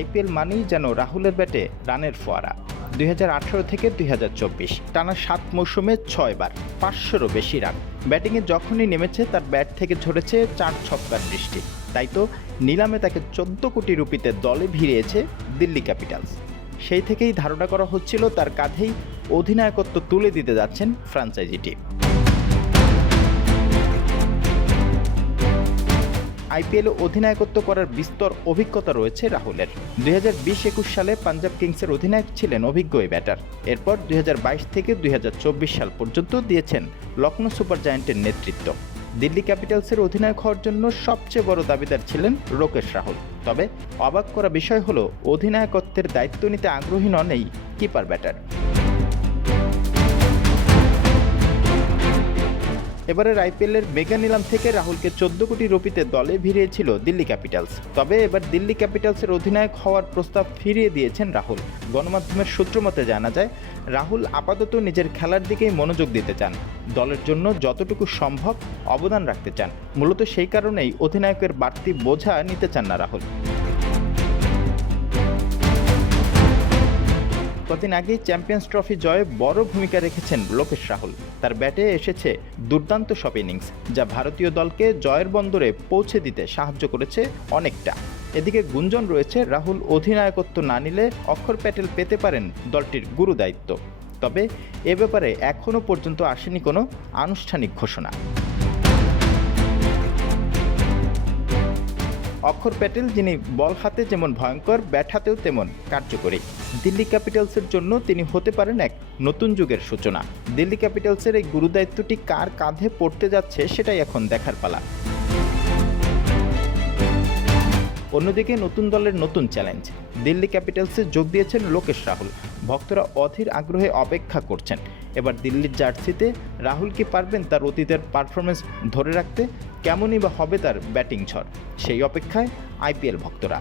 IPL মানেই যেন রাহুলের ব্যাটে রানের ফোয়ারা। 2018 থেকে 2024 টানা 7 মৌসুমে 6 বার 500-রও বেশি রান। ব্যাটিংয়ে যখনই নেমেছে তার ব্যাট থেকে ঝরেছে 4 ছক্কার বৃষ্টি। তাই তো নিলামে তাকে 14 কোটি রুপিতে দলে ভিড়িয়েছে দিল্লি ক্যাপিটালস। সেই থেকেই ধারণা করা হচ্ছিল তার কাঁধেই অধিনায়কত্ব তুলে দিতে যাচ্ছেন ফ্র্যাঞ্চাইজি টিম। আইপিএলে অধিনায়কত্ব করার বিস্তর অভিজ্ঞতা রয়েছে রাহুলের। 2020-21 সালে পাঞ্জাব কিংসের অধিনায়ক ছিলেন অভিজ্ঞ এই ব্যাটার। এরপর 2022 থেকে 2024 সাল পর্যন্ত দিয়েছেন লখনৌ সুপার জায়ান্টের নেতৃত্ব। দিল্লি ক্যাপিটালসের অধিনায়ক হওয়ার জন্য সবচেয়ে বড় দাবিদার ছিলেন লোকেশ রাহুল। তবে অবাক করা বিষয় হলো অধিনায়কত্বের দায়িত্ব নিতে আগ্রহী নন এই কিপার ব্যাটার। এবারের আইপিএলের মেগা নিলাম থেকে রাহুলকে 14 কোটি রুপিতে দলে ভিড়িয়েছিল দিল্লি ক্যাপিটালস। তবে এবার দিল্লি ক্যাপিটালসের অধিনায়ক হওয়ার প্রস্তাব ফিরিয়ে দিয়েছেন রাহুল। গণমাধ্যমের সূত্র মতে জানা যায়, রাহুল আপাতত নিজের খেলার দিকেই মনোযোগ দিতে চান। দলের জন্য যতটুকু সম্ভব অবদান রাখতে চান। মূলত সেই কারণেই অধিনায়কের বাড়তি বোঝা নিতে চান না রাহুল। কদিন আগেই চ্যাম্পিয়ন্স ট্রফি জয়ে বড় ভূমিকা রেখেছেন লোকেশ রাহুল। তার ব্যাটে এসেছে দুর্দান্ত সব ইনিংস, যা ভারতীয় দলকে জয়ের বন্দরে পৌঁছে দিতে সাহায্য করেছে অনেকটা। এদিকে গুঞ্জন রয়েছে রাহুল অধিনায়কত্ব না নিলে অক্ষর প্যাটেল পেতে পারেন দলটির গুরু দায়িত্ব। তবে এ ব্যাপারে এখনও পর্যন্ত আসেনি কোনো আনুষ্ঠানিক ঘোষণা। অক্ষর প্যাটেল, যিনি বল হাতে যেমন ভয়ঙ্কর, ব্যাট হাতেও তেমন কার্যকরী। দিল্লি ক্যাপিটালসের জন্য তিনি হতে পারেন এক নতুন যুগের সূচনা। দিল্লি ক্যাপিটালসের এই গুরুদায়িত্বটি কার কাঁধে পড়তে যাচ্ছে সেটাই এখন দেখার পালা। অন্যদিকে নতুন দলের নতুন চ্যালেঞ্জ। দিল্লি ক্যাপিটালসে যোগ দিয়েছেন লোকেশ রাহুল। ভক্তরা অধীর আগ্রহে অপেক্ষা করছেন এবার দিল্লির জার্সিতে রাহুল কি পারবেন তার অতীতের পারফরমেন্স ধরে রাখতে? কেমনই বা হবে তার ব্যাটিং ঝড়? সেই অপেক্ষায় আইপিএল ভক্তরা।